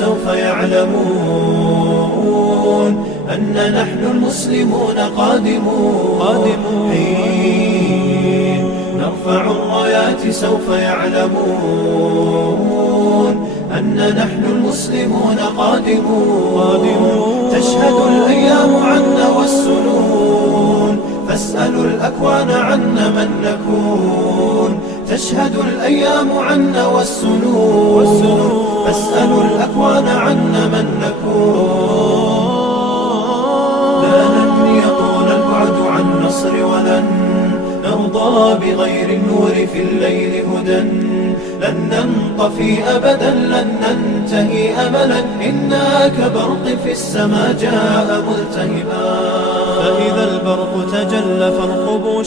سوف يعلمون أن نحن المسلمون قادمون. حين نرفع الرايات سوف يعلمون أن نحن المسلمون قادمون. تشهد الأيام عنا والسنون فاسألوا الأكوان عنا من نكون. تشهد الأيام عنا والسنون فاسألوا الأكوان عنا من نكون. لا لن يطول البعد عن نصر ولن نرضى بغير النور في الليل هدى. لن ننطفي أبدا لن ننتهي أملا إنا كبرق في السماء جاء ملتهبا. فإذا البرق تجلى فارقبوا